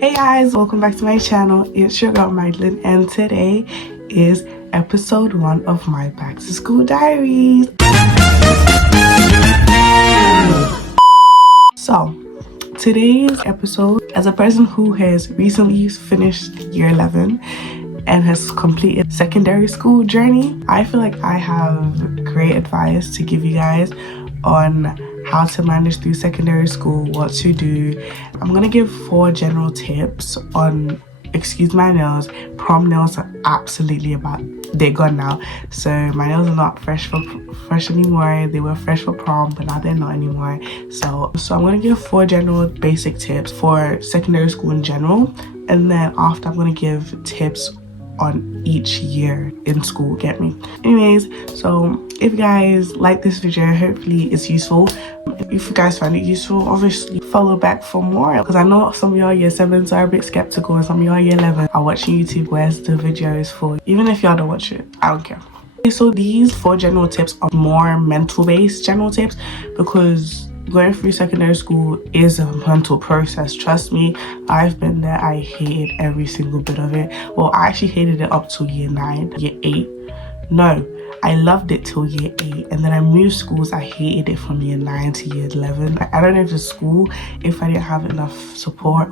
Hey guys, welcome back to my channel. It's your girl Magdalene, and today is episode 1 of my back to school diaries. So today's episode, as a person who has recently finished year 11 and has completed secondary school journey, I feel like I have great advice to give you guys on how to manage through secondary school, what to do. I'm gonna give 4 general tips on, excuse my nails, prom nails are absolutely they're gone now. So my nails are not fresh anymore. They were fresh for prom, but now they're not anymore. So I'm gonna give 4 general basic tips for secondary school in general, and then after I'm gonna give tips on each year in school, get me? Anyways, so if you guys like this video, hopefully it's useful. If you guys find it useful, obviously follow back for more, because I know some of y'all year 7s are a bit skeptical and some of y'all year 11 are watching YouTube. Where's the videos for? Even if y'all don't watch it, I don't care. Okay, so these 4 general tips are more mental based general tips, because going through secondary school is a mental process. Trust me, I've been there. I hated every single bit of it. Well, I actually hated it up to year 9, year 8. No, I loved it till year 8, and then I moved schools. I hated it from year 9 to year 11. I don't know if the school, if I didn't have enough support,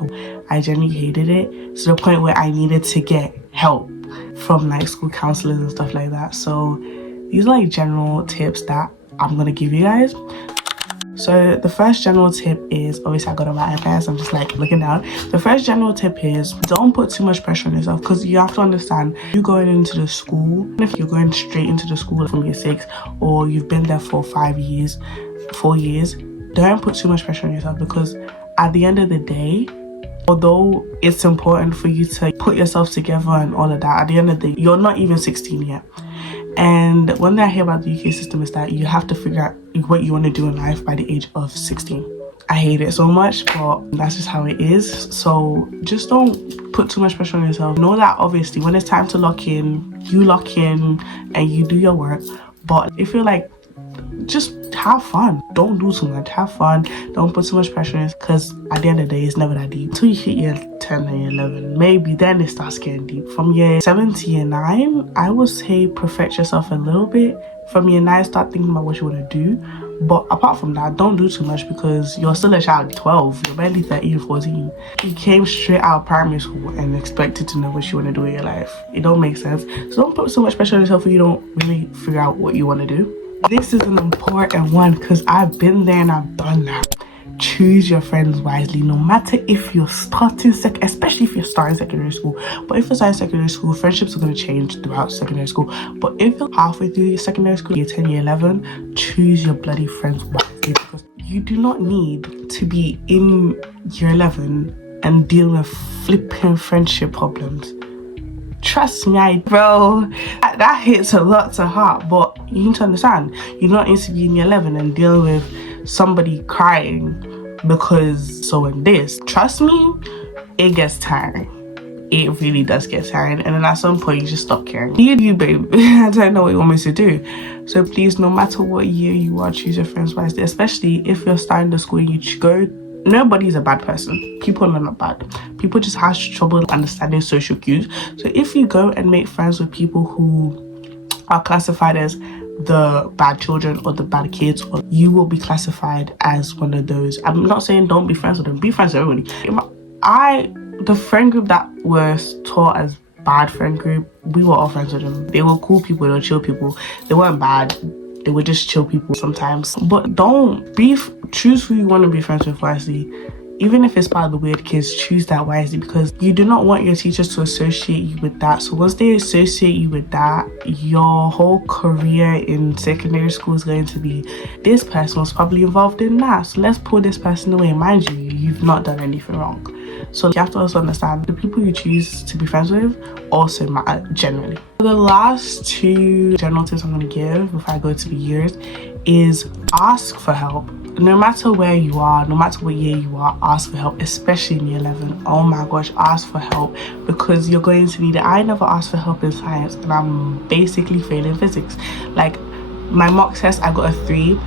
I genuinely hated it to the point where I needed to get help from like school counselors and stuff like that. So these are like general tips that I'm gonna give you guys. So the first general tip is, obviously I got on my iPad, so I'm just like looking down. The first general tip is, don't put too much pressure on yourself, because you have to understand, you going into the school, and if you're going straight into the school from year 6, or you've been there for 4 years, don't put too much pressure on yourself, because at the end of the day, although it's important for you to put yourself together and all of that, at the end of the day, you're not even 16 yet. And one thing I hear about the UK system is that you have to figure out what you want to do in life by the age of 16. I hate it so much, but that's just how it is. So just don't put too much pressure on yourself. Know that obviously when it's time to lock in, you lock in and you do your work. But if you're like, just have fun. Don't do too much. Have fun. Don't put too much pressure on it, because at the end of the day, it's never that deep. Until you hit year 10 and year 11, maybe then it starts getting deep. From year 7 to year 9, I would say perfect yourself a little bit. From year 9, start thinking about what you want to do. But apart from that, don't do too much, because you're still a child. 12, you're barely 13, 14. You came straight out of primary school and expected to know what you want to do in your life. It don't make sense. So don't put so much pressure on yourself if you don't really figure out what you want to do. This is an important one, because I've been there and I've done that. Choose your friends wisely, no matter if you're starting especially if you're starting secondary school. But if you're starting secondary school, friendships are going to change throughout secondary school. But if you're halfway through your secondary school, year 10, year 11, choose your bloody friends wisely, because you do not need to be in year 11 and deal with flipping friendship problems. Trust me, bro, that hits a lot to heart. But you need to understand, you're not into being in year 11 and dealing with somebody crying because so and this. Trust me, it gets tiring. It really does get tiring, and then at some point you just stop caring. You babe, I don't know what you want me to do. So please, no matter what year you are, choose your friends wisely, especially if you're starting the school and you go. Nobody's a bad person. People are not bad. People just have trouble understanding social cues. So if you go and make friends with people who are classified as the bad children or the bad kids, or you will be classified as one of those. I'm not saying don't be friends with them. Be friends with everybody. The friend group that was taught as bad friend group, we were all friends with them. They were cool people. They were chill people. They weren't bad. They were just chill people sometimes. But choose who you want to be friends with wisely. Even if it's part of the weird kids, choose that wisely, because you do not want your teachers to associate you with that. So once they associate you with that, your whole career in secondary school is going to be, this person was probably involved in that, so let's pull this person away. Mind you, you've not done anything wrong. So you have to also understand the people you choose to be friends with also matter generally. The last 2 general tips I'm going to give before I go to the years is ask for help. No matter where you are, no matter what year you are, ask for help, especially in year 11. Oh my gosh, ask for help, because you're going to need it. I never asked for help in science, and I'm basically failing physics. Like my mock test, I got a 3,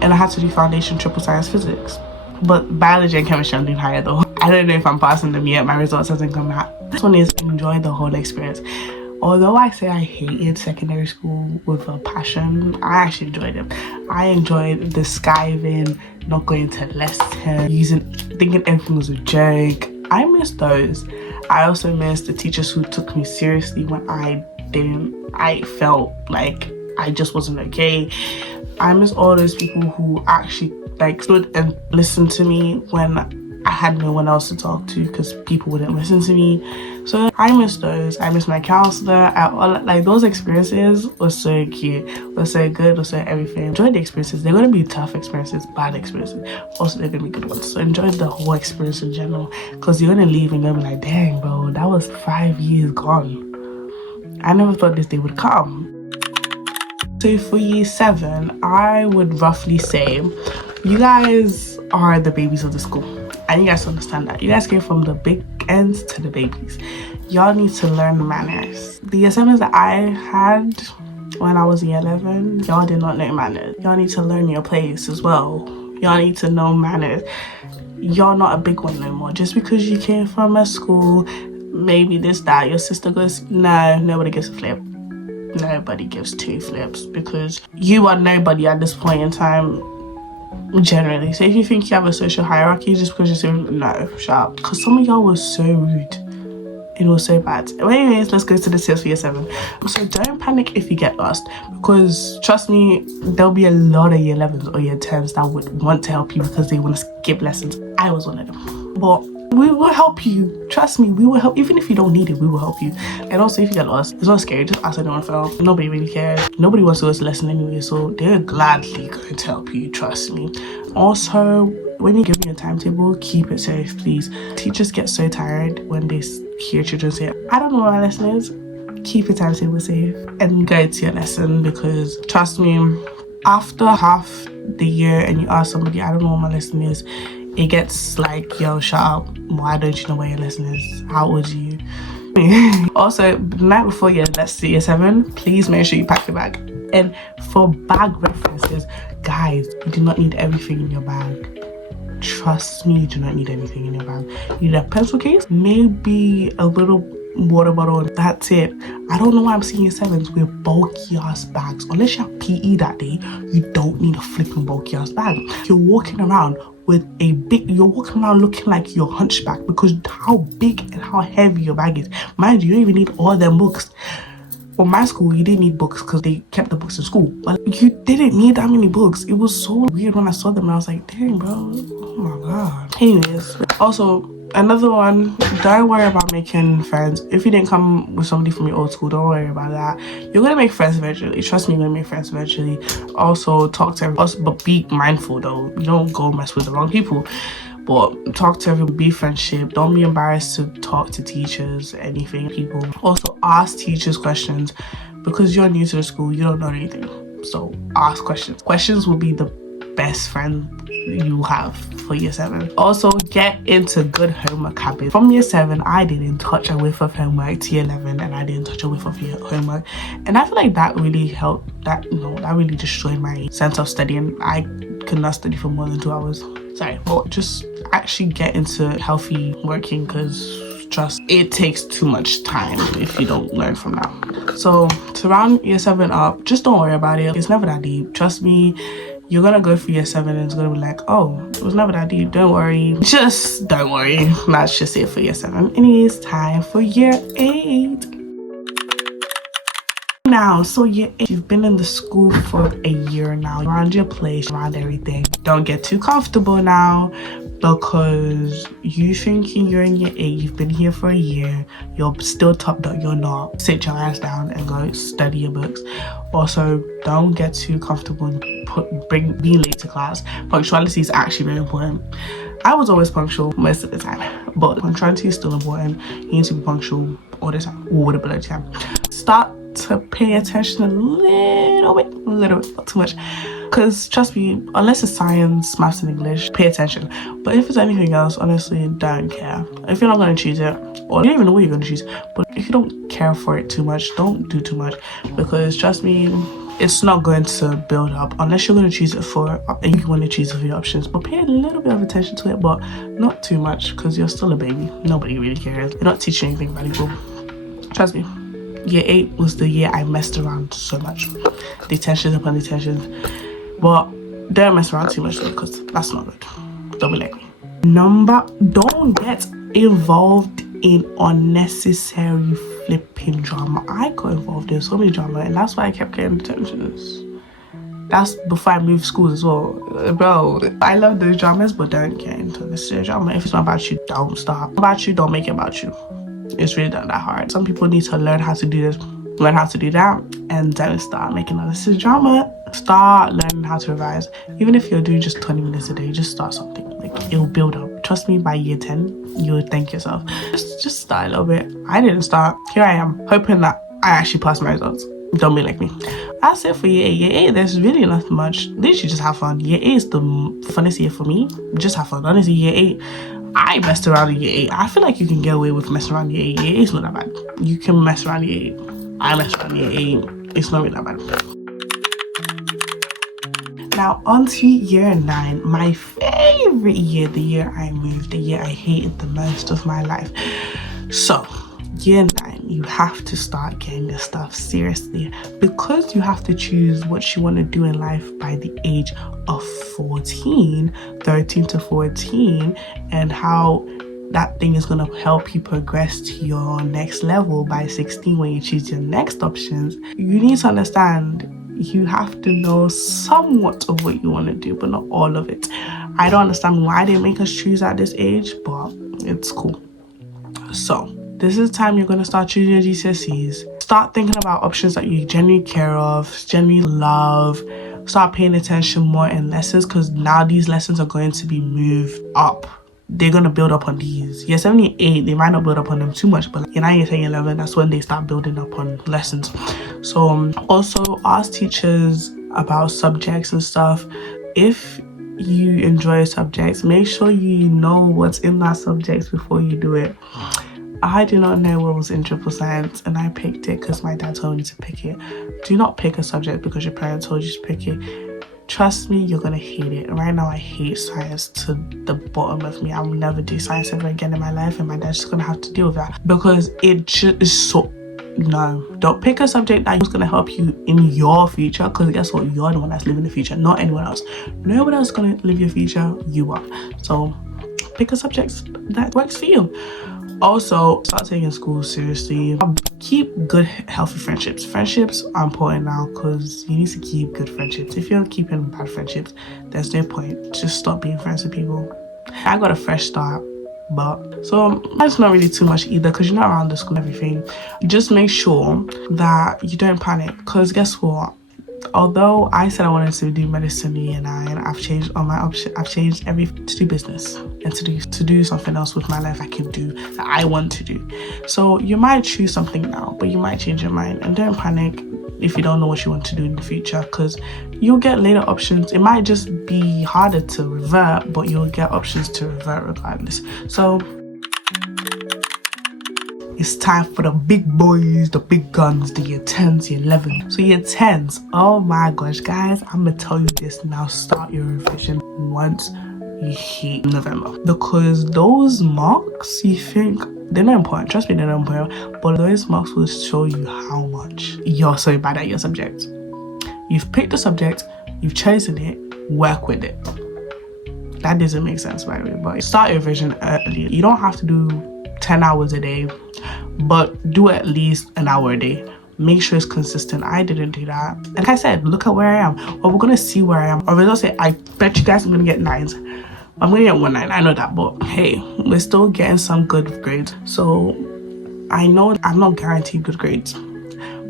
and I had to do foundation triple science physics. But biology and chemistry I'm doing higher though. I don't know if I'm passing them yet. My results hasn't come out. This one is enjoy the whole experience. Although I say I hated secondary school with a passion, I actually enjoyed it. I enjoyed the skiving, not going to lesson, thinking everything was a joke. I miss those. I also miss the teachers who took me seriously when I didn't. I felt like I just wasn't okay. I miss all those people who actually like stood and listened to me when I had no one else to talk to because people wouldn't listen to me. So I miss those. I miss my counselor. Like those experiences were so cute, were so good, were so everything. Enjoy the experiences. They're going to be tough experiences, bad experiences. Also, they're going to be good ones. So enjoy the whole experience in general because you're going to leave and you're going to be like, dang, bro, that was 5 years gone. I never thought this day would come. So for year 7, I would roughly say you guys are the babies of the school. And you guys understand that. You guys came from the big ends to the babies. Y'all need to learn manners. The assignments that I had when I was in year 11, y'all did not know manners. Y'all need to learn your place as well. Y'all need to know manners. Y'all not a big one no more. Just because you came from a school, maybe this, that, your sister goes, no, nobody gives a flip. Nobody gives 2 flips because you are nobody at this point in time. Generally, so if you think you have a social hierarchy just because you're saying no, shut up, because some of y'all was so rude. It was so bad. Well, anyways, let's go to the tips for year 7. So don't panic if you get lost, because trust me, there'll be a lot of year 11s or year 10s that would want to help you because they want to skip lessons. I was one of them, but we will help you. Trust me, we will help. Even if you don't need it, we will help you. And also, if you get lost, it's not scary. Just ask anyone for help. Nobody really cares. Nobody wants to go to lesson anyway, so they're gladly going to help you. Trust me. Also, when you give me a timetable, keep it safe, please. Teachers get so tired when they hear children say, I don't know what my lesson is. Keep your timetable safe and go to your lesson, because trust me, after half the year and you ask somebody, I don't know what my lesson is, it gets like, yo, shut up. Why don't you know what your lesson is? How old are you? Also, the night before year 7, please make sure you pack your bag. And for bag references, guys, you do not need everything in your bag. Trust me, you do not need anything in your bag. You need a pencil case, maybe a little water bottle, and that's it. I don't know why I'm seeing year 7s with bulky ass bags. Unless you have PE that day, you don't need a flipping bulky ass bag. You're walking around with you're walking around looking like you're hunchback because how big and how heavy your bag is. Mind you, you don't even need all them books. For my school, you didn't need books because they kept the books in school. But you didn't need that many books. It was so weird when I saw them and I was like, dang, bro, oh my god. Anyways, also, another one, don't worry about making friends. If you didn't come with somebody from your old school, don't worry about that. You're gonna make friends eventually. Trust me, you're gonna make friends eventually. Also, talk to everyone, but be mindful though. You don't go mess with the wrong people. But talk to everyone, be friendship. Don't be embarrassed to talk to teachers, anything, people. Also, ask teachers questions, because you're new to the school, you don't know anything. So ask questions. Questions will be the best friend you have for year 7. Also, get into good homework habits. From year 7, I didn't touch a whiff of homework to year 11, and I didn't touch a whiff of homework. And I feel like that really helped. That really destroyed my sense of studying. I could not study for more than 2 hours. Sorry, but just actually get into healthy working, because trust, it takes too much time if you don't learn from that. So to round year 7 up, just don't worry about it. It's never that deep. Trust me, you're gonna go through year 7 and it's gonna be like, oh, it was never that deep. Don't worry. Just don't worry. That's just it for year 7. Anyways, time for year 8. Now, so year 8, you've been in the school for a year now. Around your place, around everything. Don't get too comfortable now, because you thinking you're in year 8, you've been here for a year, you're still top dog, you're not. Sit your ass down and go study your books. Also, don't get too comfortable and being late to class. Punctuality is actually very important. I was always punctual most of the time, but punctuality is still important. You need to be punctual all the time, all the bloody time. Start to pay attention a little bit, not too much. Because trust me, unless it's science, maths and English, pay attention. But if it's anything else, honestly, don't care. If you're not going to choose it, or you don't even know what you're going to choose, but if you don't care for it too much, don't do too much. Because trust me, it's not going to build up unless you're going to choose it for, and you want to choose it for your options, but pay a little bit of attention to it, but not too much, because you're still a baby. Nobody really cares. You're not teaching anything valuable. Trust me. Year 8 was the year I messed around so much. Detentions upon detentions. But don't mess around too much though, because that's not good. Don't be like me. Don't get involved in unnecessary flipping drama. I got involved in so many drama, and that's why I kept getting detentions. That's before I moved schools as well. Bro, I love those dramas, but don't get into unnecessary drama. If it's not about you, don't stop. About you, don't make it about you. It's really not that hard. Some people need to learn how to do this, learn how to do that, and then start making unnecessary drama. Start learning how to revise. Even if you're doing just 20 minutes a day, just start something. Like, it'll build up. Trust me, by year 10, you'll thank yourself. Just start a little bit. I didn't start. Here I am, hoping that I actually pass my results. Don't be like me. That's it for year 8. Year 8, there's really not much. Literally just have fun. Year 8 is the funnest year for me. Just have fun. Honestly, year 8, I messed around in year 8. I feel like you can get away with messing around year 8. Year 8 is not that bad. You can mess around year 8. I messed around year 8. It's not really that bad. Now on to year 9, my favorite year, the year I moved, the year I hated the most of my life. So year 9, you have to start getting this stuff seriously, because you have to choose what you want to do in life by the age of 13 to 14, and how that thing is going to help you progress to your next level by 16 when you choose your next options. You need to understand, you have to know somewhat of what you want to do, but not all of it. I don't understand why they make us choose at this age, but it's cool. So this is the time you're going to start choosing your GCSEs. Start thinking about options that you genuinely care of, genuinely love. Start paying attention more in lessons, because now these lessons are going to be moved up. They're going to build up on these. Year 7, year 8, they might not build up on them too much, but in year 10, year 11, that's when they start building up on lessons. So also ask teachers about subjects and stuff. If you enjoy subjects, make sure you know what's in that subject before you do it. I do not know what was in triple science, and I picked it because my dad told me to pick it. Do not pick a subject because your parents told you to pick it. Trust me, you're gonna hate it. Right now, I hate science to the bottom of me. I will never do science ever again in my life, and my dad's just gonna have to deal with that, because it just is so... No, don't pick a subject that is gonna help you in your future, because guess what? You're the one that's living the future, not anyone else. No one else is gonna live your future, you are. So pick a subject that works for you. Also, start taking school seriously. Keep good, healthy friendships. Friendships are important now, because you need to keep good friendships. If you're keeping bad friendships, there's no point. Just stop being friends with people. I got a fresh start, but so that's not really too much either, because you're not around the school and everything. Just make sure that you don't panic, because guess what? Although I said I wanted to do medicine in year 9, I've changed all my options. I've changed everything to do business and to do something else with my life I can do that I want to do. So you might choose something now, but you might change your mind, and don't panic if you don't know what you want to do in the future, because you'll get later options. It might just be harder to revert, but you'll get options to revert regardless. So it's time for the big boys, the big guns, the year 10s, year 11. So year 10s, oh my gosh, guys, I'm gonna tell you this now. Start your revision once you hit November, because those marks, you think they're not important. Trust me, they're not important, but those marks will show you how much you're so bad at your subject. You've picked a subject, you've chosen it, work with it. That doesn't make sense, by the way, but start your revision early. You don't have to do 10 hours a day, but do at least an hour a day. Make sure it's consistent. I didn't do that. And like I said, look at where I am. Well, we're gonna see where I am. Or results say, I bet you guys I'm gonna get 9s. I'm gonna get 1 9. I know that, but hey, we're still getting some good grades. So I know I'm not guaranteed good grades,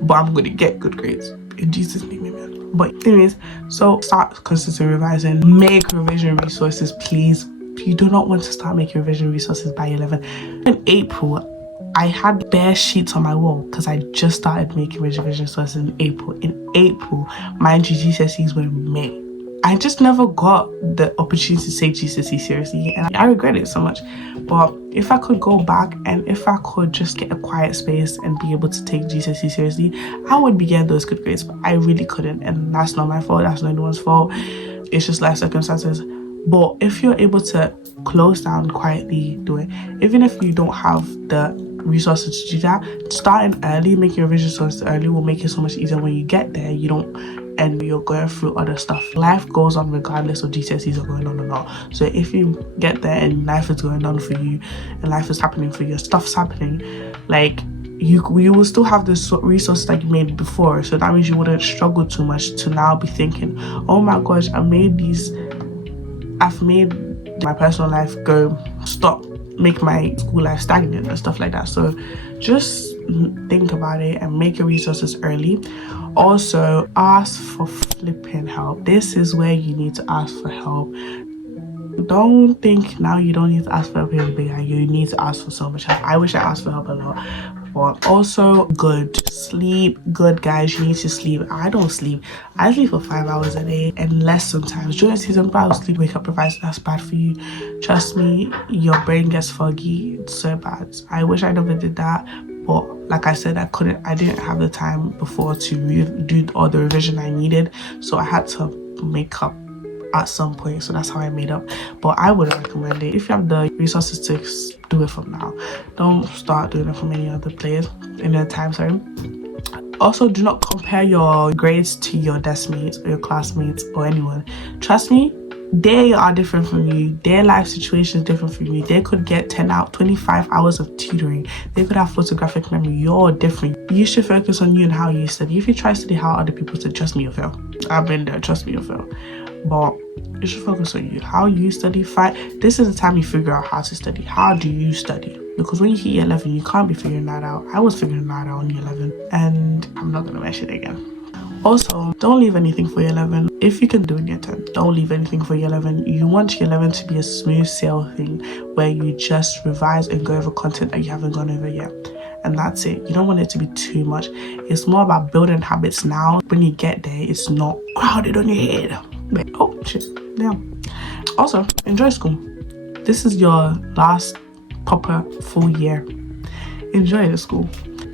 but I'm gonna get good grades. In Jesus' name, amen. But anyways, so start consistent revising. Make revision resources, please. You do not want to start making revision resources by 11. In April, I had bare sheets on my wall because I just started making revision resources in April. In April, mind you, GCSEs were in May. I just never got the opportunity to take GCSE seriously, and I regret it so much. But if I could go back and if I could just get a quiet space and be able to take GCSE seriously, I would be getting those good grades, but I really couldn't, and that's not my fault, that's not anyone's fault. It's just life circumstances. But if you're able to close down quietly, do it. Even if you don't have the resources to do that, starting early, making your revision sources early will make it so much easier when you get there. You don't, and you're going through other stuff. Life goes on regardless of GCSEs are going on or not. So if you get there and life is going on for you and life is happening for you, stuff's happening, like you will still have the resources that you made before. So that means you wouldn't struggle too much to now be thinking, oh my gosh, I've made my personal life make my school life stagnant and stuff like that. So just think about it and make your resources early. Also, ask for flipping help. This is where you need to ask for help. Don't think now you don't need to ask for help. You need to ask for so much help. I wish I asked for help a lot. But also, sleep good, guys. You need to sleep. I don't sleep. I sleep for 5 hours a day and less sometimes. During season 5 sleep wake up revise, that's bad for you. Trust me, your brain gets foggy. It's so bad. I wish I never did that, but like I said, I didn't have the time before to do all the revision I needed, so I had to make up at some point. So that's how I made up. But I would recommend it if you have the resources to do it from now. Don't start doing it from any other place in a time. Sorry. Also, do not compare your grades to your desk mates or your classmates or anyone. Trust me, they are different from you. Their life situation is different from you. They could get 25 hours of tutoring. They could have photographic memory. You're different. You should focus on you and how you study. If you try to study how other people study, trust me, you'll fail. I've been there. Trust me, you'll fail. But you should focus on you. How you study, this is the time you figure out how to study. How do you study? Because when you hit year 11, you can't be figuring that out. I was figuring that out in year 11, and I'm not going to mention it again. Also, don't leave anything for year 11. If you can do in year 10, don't leave anything for year 11. You want year 11 to be a smooth sail thing where you just revise and go over content that you haven't gone over yet. And that's it. You don't want it to be too much. It's more about building habits now. When you get there, it's not crowded on your head. But, oh shit, yeah. Also, enjoy school. This is your last proper full year. Enjoy the school.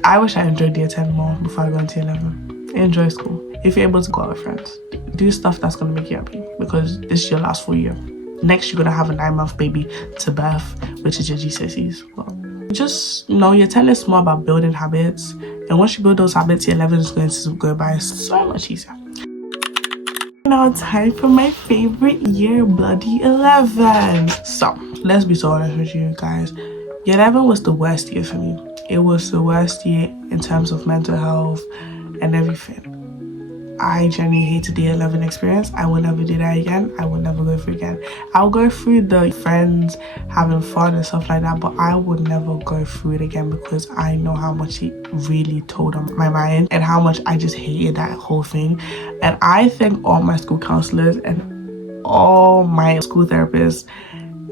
I wish I enjoyed year 10 more before I go into 11. Enjoy school. If you're able to go out with friends, do stuff that's going to make you happy, because this is your last full year. Next, you're going to have a 9-month baby to birth, which is your GCSEs. Well, just year 10 is more about building habits, and once you build those habits, year 11 is going to go by so much easier. Now time for my favorite year, bloody 11. So let's be so honest with you guys. Year 11 was the worst year for me. It was the worst year in terms of mental health and everything. I genuinely hated the 11 experience. I will never do that again. I will never go through again. I'll go through the friends having fun and stuff like that, but I would never go through it again, because I know how much it really told on my mind and how much I just hated that whole thing. And I thank all my school counselors and all my school therapists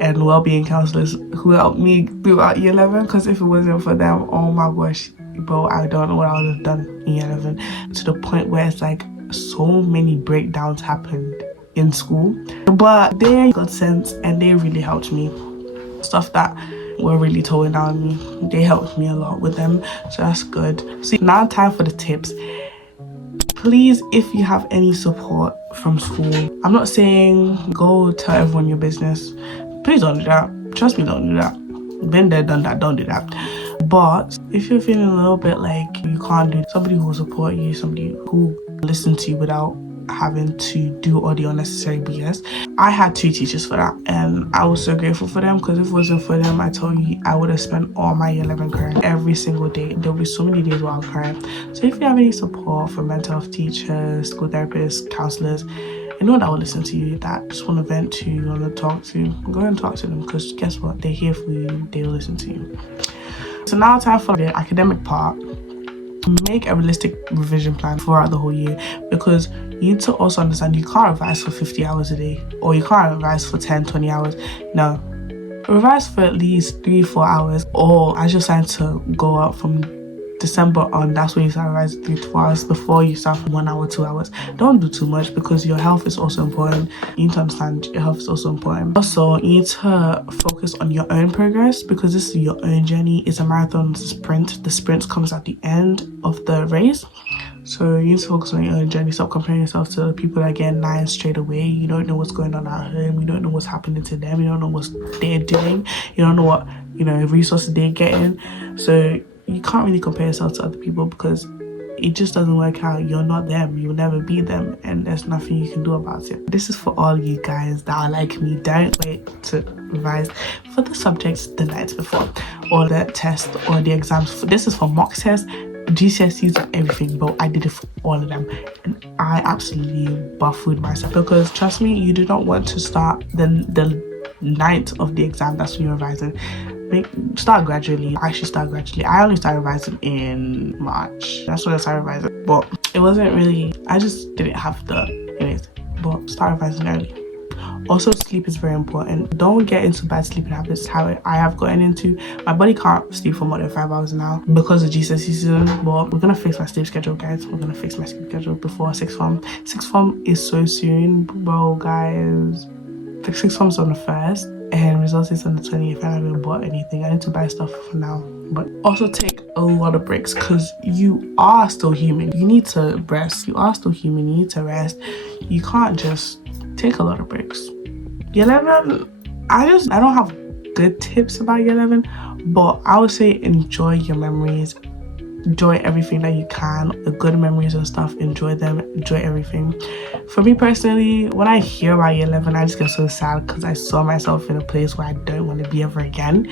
and well-being counselors who helped me throughout year 11, because if it wasn't for them, oh my gosh, bro, I don't know what I would have done in year 11, to the point where it's like so many breakdowns happened in school. But they got sense and they really helped me. Stuff that were really towing down me, they helped me a lot with them, so that's good. So now time for the tips. Please, if you have any support from school, I'm not saying go tell everyone your business. Please don't do that. Trust me, don't do that. Been there, done that, don't do that. But if you're feeling a little bit like you can't do, somebody who will support you, somebody who listen to you without having to do all the unnecessary BS. I had 2 teachers for that, and I was so grateful for them, because if it wasn't for them, I told you, I would have spent all my year 11 crying every single day. There'll be so many days where I'm crying. So if you have any support from mental health teachers, school therapists, counselors, anyone that will listen to you, that just want to vent to you, want to talk to, go and talk to them, because guess what? They're here for you. They will listen to you. So now time for the academic part. Make a realistic revision plan throughout the whole year, because you need to also understand you can't revise for 50 hours a day, or you can't revise for 10-20 hours. No, revise for at least 3-4 hours, or as you're starting to go up from the December on, that's when you start revising 3 to 4 hours before you start from 1 hour, 2 hours. Don't do too much because your health is also important. You need to understand your health is also important. Also, you need to focus on your own progress because this is your own journey. It's a marathon, it's a sprint. The sprint comes at the end of the race. So you need to focus on your own journey. Stop comparing yourself to people that get 9 straight away. You don't know what's going on at home. You don't know what's happening to them. You don't know what they're doing. You don't know what, resources they're getting. So you can't really compare yourself to other people because it just doesn't work out. You're not them. You'll never be them. And there's nothing you can do about it. This is for all you guys that are like me. Don't wait to revise for the subjects the night before or the test or the exams. This is for mock tests, GCSEs and everything, but I did it for all of them and I absolutely baffled myself because trust me, you do not want to start the night of the exam. That's when you're revising. Start gradually. I should start gradually. I only started revising in March. That's when I started revising, but it wasn't really, I just didn't have but start revising early. Also, sleep is very important. Don't get into bad sleeping habits how I have gotten into. My body can't sleep for more than 5 hours now because of GCSE season, but we're gonna fix my sleep schedule, guys. We're gonna fix my sleep schedule before sixth form. Sixth form is so soon, bro, guys. The sixth form's on the 1st and results is on the 20th. I haven't bought anything. I need to buy stuff for now. But also take a lot of breaks because you are still human. You need to rest. You are still human. You need to rest. You can't just take a lot of breaks. Year 11, I don't have good tips about year 11, but I would say enjoy your memories. Enjoy everything that you can, the good memories and stuff. Enjoy them, enjoy everything. For me personally, when I hear about year 11, I just get so sad because I saw myself in a place where I don't want to be ever again.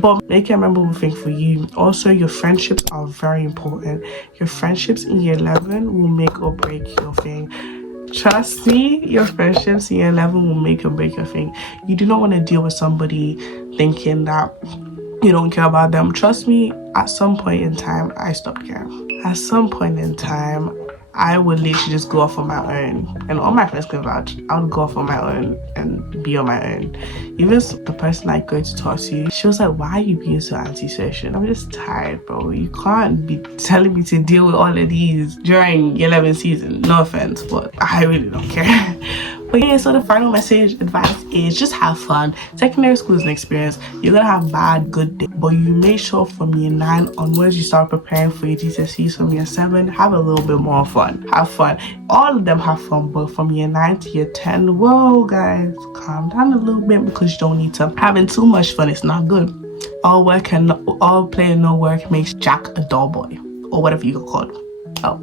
But make it a memorable thing for you. Also, your friendships are very important. Your friendships in year 11 will make or break your thing. Trust me, your friendships in year 11 will make or break your thing. You do not want to deal with somebody thinking that you don't care about them. Trust me, at some point in time, I stopped caring. At some point in time, I would literally just go off on my own. And all my friends can vouch. I would go off on my own and be on my own. Even the person I go to talk to, she was like, why are you being so antisocial? I'm just tired, bro. You can't be telling me to deal with all of these during 11 season. No offense, but I really don't care. But yeah, so the final message advice is just have fun. Secondary school is an experience. You're gonna have bad, good days, but you make sure from year 9 onwards you start preparing for your GCSEs. From year 7, have a little bit more fun. Have fun. All of them have fun, but from year 9 to year 10, whoa guys, calm down a little bit because you don't need to. Having too much fun is not good. All play and no work makes Jack a dull boy, or whatever you call it. Oh.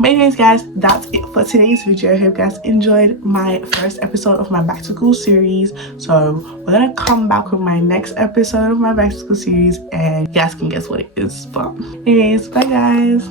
But anyways guys, that's it for today's video. I hope you guys enjoyed my first episode of my back to school series. So we're gonna come back with my next episode of my back to school series and you guys can guess what it is. But anyways, bye guys.